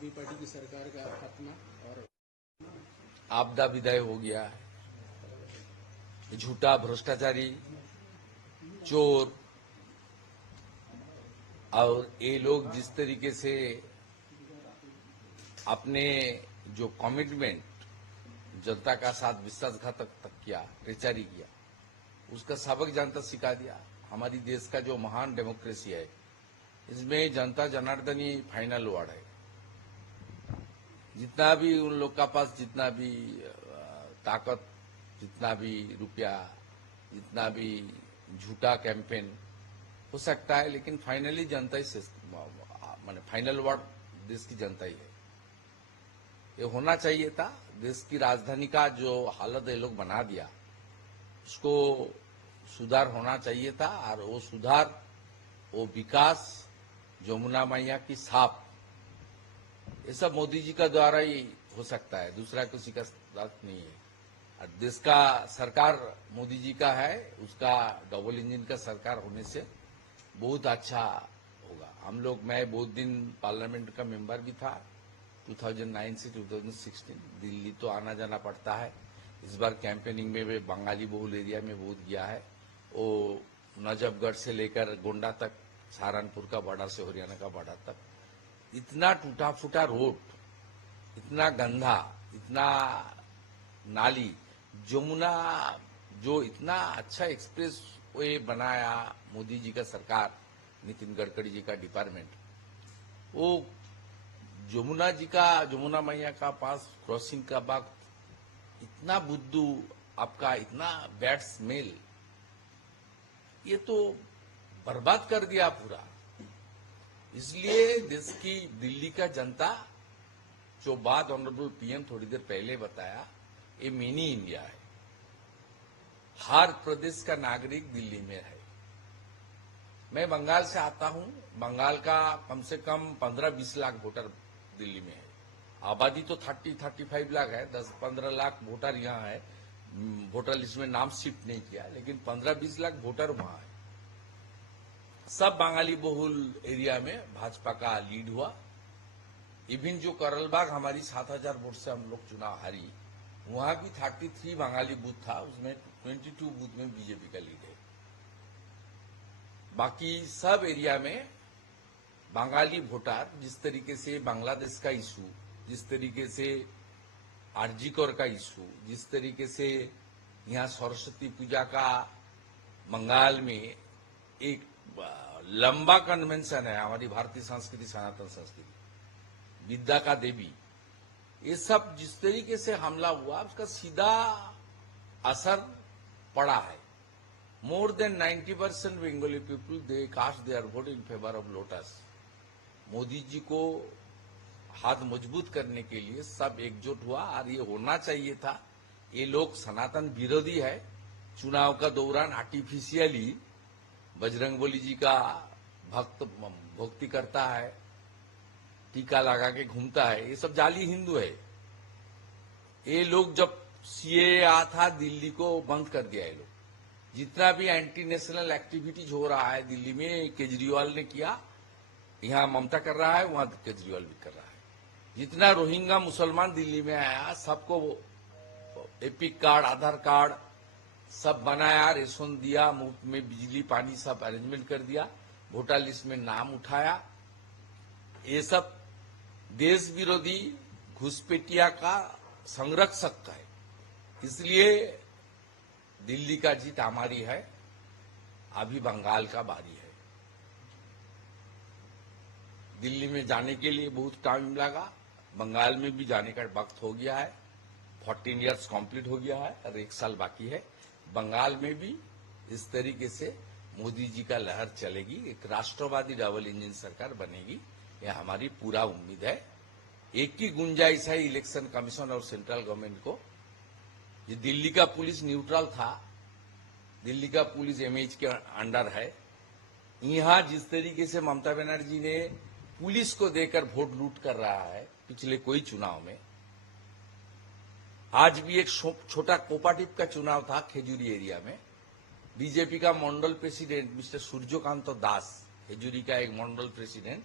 आदमी पार्टी की सरकार का खात्मा और आपदा विदाई हो गया है। झूठा भ्रष्टाचारी चोर और ये लोग जिस तरीके से अपने जो कमिटमेंट जनता का साथ विश्वासघातक तक किया, ट्रेचरी किया, उसका सबक जनता सिखा दिया। हमारी देश का जो महान डेमोक्रेसी है, इसमें जनता जनार्दन ही फाइनल वर्ड है। जितना भी उन लोग का पास जितना भी ताकत, जितना भी रुपया, जितना भी झूठा कैंपेन हो सकता है, लेकिन फाइनली जनता ही माने फाइनल वर्ड देश की जनता ही है। ये होना चाहिए था। देश की राजधानी का जो हालत ये लोग बना दिया, उसको सुधार होना चाहिए था। और वो सुधार, वो विकास, जमुना मैया की साफ, ये सब मोदी जी का द्वारा ही हो सकता है, दूसरा किसी का साथ नहीं है। और देश का सरकार मोदी जी का है, उसका डबल इंजन का सरकार होने से बहुत अच्छा होगा। हम लोग, मैं बहुत दिन पार्लियामेंट का मेंबर भी था, 2009 से 2016 दिल्ली तो आना जाना पड़ता है। इस बार कैंपेनिंग में भी बंगाली बहुल एरिया में बहुत गया है। वो नजफगढ़ से लेकर गोंडा तक, सहारनपुर का बॉर्डर से हरियाणा का बॉर्डर तक, इतना टूटा फूटा रोड, इतना गंदा, इतना नाली, जमुना जो इतना अच्छा एक्सप्रेस वे बनाया मोदी जी का सरकार, नितिन गडकरी जी का डिपार्टमेंट, वो जमुना जी का, जमुना मैया का पास क्रॉसिंग का वक्त इतना बुद्धू, आपका इतना बैड स्मेल, ये तो बर्बाद कर दिया पूरा। इसलिए देश की, दिल्ली का जनता, जो बात ऑनरेबल पीएम थोड़ी देर पहले बताया, ये मिनी इंडिया है। हर प्रदेश का नागरिक दिल्ली में है। मैं बंगाल से आता हूं। बंगाल का कम से कम 15-20 लाख वोटर दिल्ली में है। आबादी तो 30-35 लाख है, 10-15 लाख वोटर यहाँ है। वोटर लिस्ट में नाम शिफ्ट नहीं किया, लेकिन 15-20 लाख वोटर वहां है। सब बंगाली बहुल एरिया में भाजपा का लीड हुआ। इवन जो करलबाग हमारी 7,000 वोट से हम लोग चुनाव हारी, वहां भी 33 बंगाली बूथ था, उसमें 22 बूथ में बीजेपी का लीड है। बाकी सब एरिया में बंगाली वोटर, जिस तरीके से बांग्लादेश का इशू, जिस तरीके से आरजीकर का इशू, जिस तरीके से यहाँ सरस्वती पूजा का बंगाल में एक लंबा कन्वेंशन है, हमारी भारतीय संस्कृति, सनातन संस्कृति, विद्या का देवी, ये सब जिस तरीके से हमला हुआ, उसका सीधा असर पड़ा है। More than 90% Bengali people, they cast their vote in favour of lotus. Modi ji को हाथ मजबूत करने के लिए सब एकजुट हुआ, और ये होना चाहिए था। ये लोग सनातन विरोधी है। चुनाव का दौरान आर्टिफिशियली बजरंगबली जी का भक्ति करता है, टीका लगा के घूमता है, ये सब जाली हिंदू है। ये लोग जब सीए आया था, दिल्ली को बंद कर दिया। ये लोग जितना भी एंटी नेशनल एक्टिविटीज हो रहा है दिल्ली में, केजरीवाल ने किया, यहाँ ममता कर रहा है, वहां केजरीवाल भी कर रहा है। जितना रोहिंग्या मुसलमान दिल्ली में आया, सबको एपिक कार्ड, आधार कार्ड सब बनाया, रेशन दिया, मुफ्त में बिजली पानी सब अरेंजमेंट कर दिया, वोटर लिस्ट में नाम उठाया। ये सब देश विरोधी घुसपैठिया का संरक्षक है। इसलिए दिल्ली का जीत हमारी है। अभी बंगाल का बारी है। दिल्ली में जाने के लिए बहुत टाइम लगा, बंगाल में भी जाने का वक्त हो गया है। 14 इयर्स कंप्लीट हो गया है और 1 साल बाकी है। बंगाल में भी इस तरीके से मोदी जी का लहर चलेगी, एक राष्ट्रवादी डबल इंजन सरकार बनेगी, यह हमारी पूरा उम्मीद है। एक ही गुंजाइश है इलेक्शन कमीशन और सेंट्रल गवर्नमेंट को। ये दिल्ली का पुलिस न्यूट्रल था, दिल्ली का पुलिस एमएच के अंडर है। यहां जिस तरीके से ममता बनर्जी ने पुलिस को देकर वोट लूट कर रहा है पिछले कोई चुनाव में, आज भी एक छोटा कोऑपरेटिव का चुनाव था खेजूरी एरिया में। बीजेपी का मंडल प्रेसिडेंट मिस्टर सूर्यकांत दास, खेजूरी का एक मंडल प्रेसिडेंट,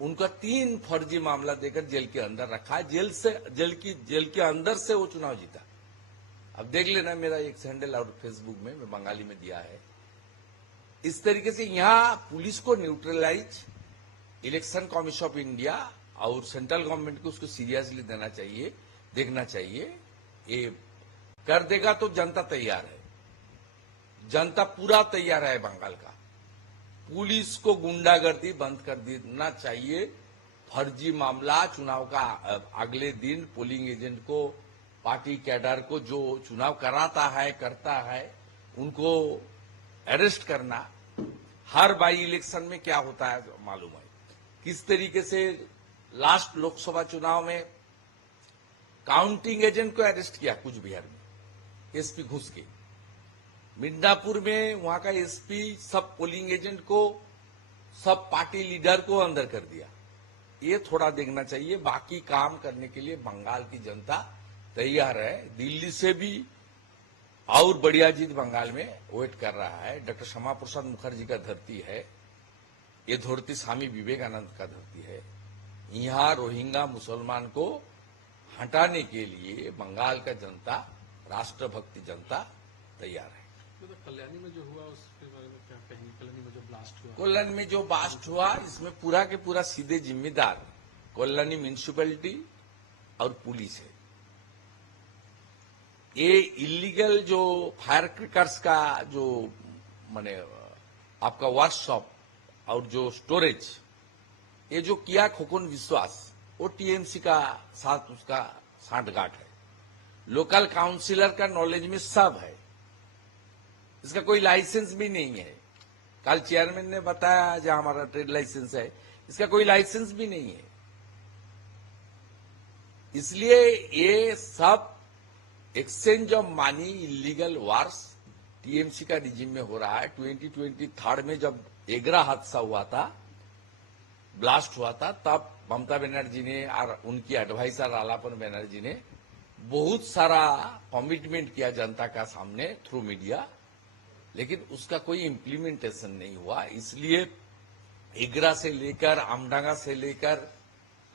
उनका 3 फर्जी मामला देकर जेल के अंदर रखा है। जेल के अंदर से वो चुनाव जीता। अब देख लेना, मेरा एक हैंडल और फेसबुक में मैं बंगाली में दिया है। इस तरीके से यहाँ पुलिस को neutralise Election Commission of India और सेंट्रल गवर्नमेंट को उसको सीरियसली देना चाहिए, देखना चाहिए। ये कर देगा तो जनता तैयार है, जनता पूरा तैयार है बंगाल का। पुलिस को गुंडागर्दी बंद कर देना चाहिए। फर्जी मामला चुनाव का अगले दिन पोलिंग एजेंट को, पार्टी कैडर को जो चुनाव कराता है करता है, उनको अरेस्ट करना। हर बाई इलेक्शन में क्या होता है मालूम है, किस तरीके से लास्ट लोकसभा चुनाव में काउंटिंग एजेंट को अरेस्ट किया कुछ बिहार में, एसपी घुस के। मिदनापुर में वहां का एसपी सब पोलिंग एजेंट को, सब पार्टी लीडर को अंदर कर दिया। ये थोड़ा देखना चाहिए। बाकी काम करने के लिए बंगाल की जनता तैयार है। दिल्ली से भी और बढ़िया जीत बंगाल में वेट कर रहा है। डॉक्टर श्यामा प्रसाद मुखर्जी का धरती है ये, धरती स्वामी विवेकानंद का धरती है। यहाँ रोहिंग्या मुसलमान को हटाने के लिए बंगाल का जनता, राष्ट्रभक्ति जनता तैयार है। तो कल्याणी में जो हुआ उसके बारे में क्या कहेंगे? कल्याणी में जो ब्लास्ट हुआ, कल्याणी में जो ब्लास्ट हुआ, इसमें पूरा के पूरा सीधे जिम्मेदार कल्याणी म्यूनिसिपैलिटी और पुलिस है। ये इलीगल जो फायर क्रैकर्स का जो माने आपका वर्कशॉप और जो स्टोरेज, ये जो किया खोकुन विश्वास, वो टीएमसी का साथ उसका सांठगांठ है। लोकल काउंसिलर का नॉलेज में सब है। इसका कोई लाइसेंस भी नहीं है। कल चेयरमैन ने बताया जहां हमारा ट्रेड लाइसेंस है, इसका कोई लाइसेंस भी नहीं है। इसलिए ये सब exchange of money, illegal wars TMC का रिजिम में हो रहा है। 2023 में जब एग्रा हादसा हुआ था, ब्लास्ट हुआ था, तब ममता बनर्जी ने और उनकी एडवाइजर आलापन बनर्जी ने बहुत सारा कमिटमेंट किया जनता का सामने थ्रू मीडिया, लेकिन उसका कोई इम्प्लीमेंटेशन नहीं हुआ। इसलिए एग्रा से लेकर, आमडांगा से लेकर,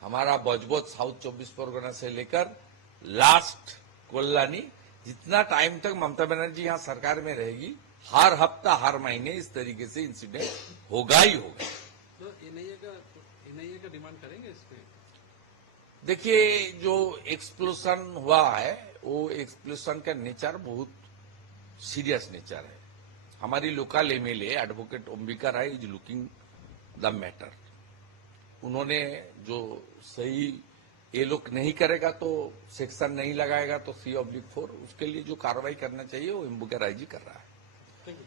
हमारा बजबोज साउथ 24 परगना से लेकर लास्ट कल्याणी, जितना टाइम तक ममता बनर्जी यहां सरकार में रहेगी, हर हफ्ता हर महीने इस तरीके से इंसिडेंट होगा ही होगा। तो एनआईए का डिमांड करेंगे इस पे? देखिए, जो एक्सप्लोजन हुआ है वो एक्सप्लोजन का नेचर बहुत सीरियस नेचर है। हमारी local MLA advocate Ambika Rai is looking the matter. उन्होंने जो सही ये लोग नहीं करेगा तो सेक्शन नहीं लगाएगा तो C/4 उसके लिए जो कार्रवाई करना चाहिए वो अंबिका राय जी कर रहा है। Thank you.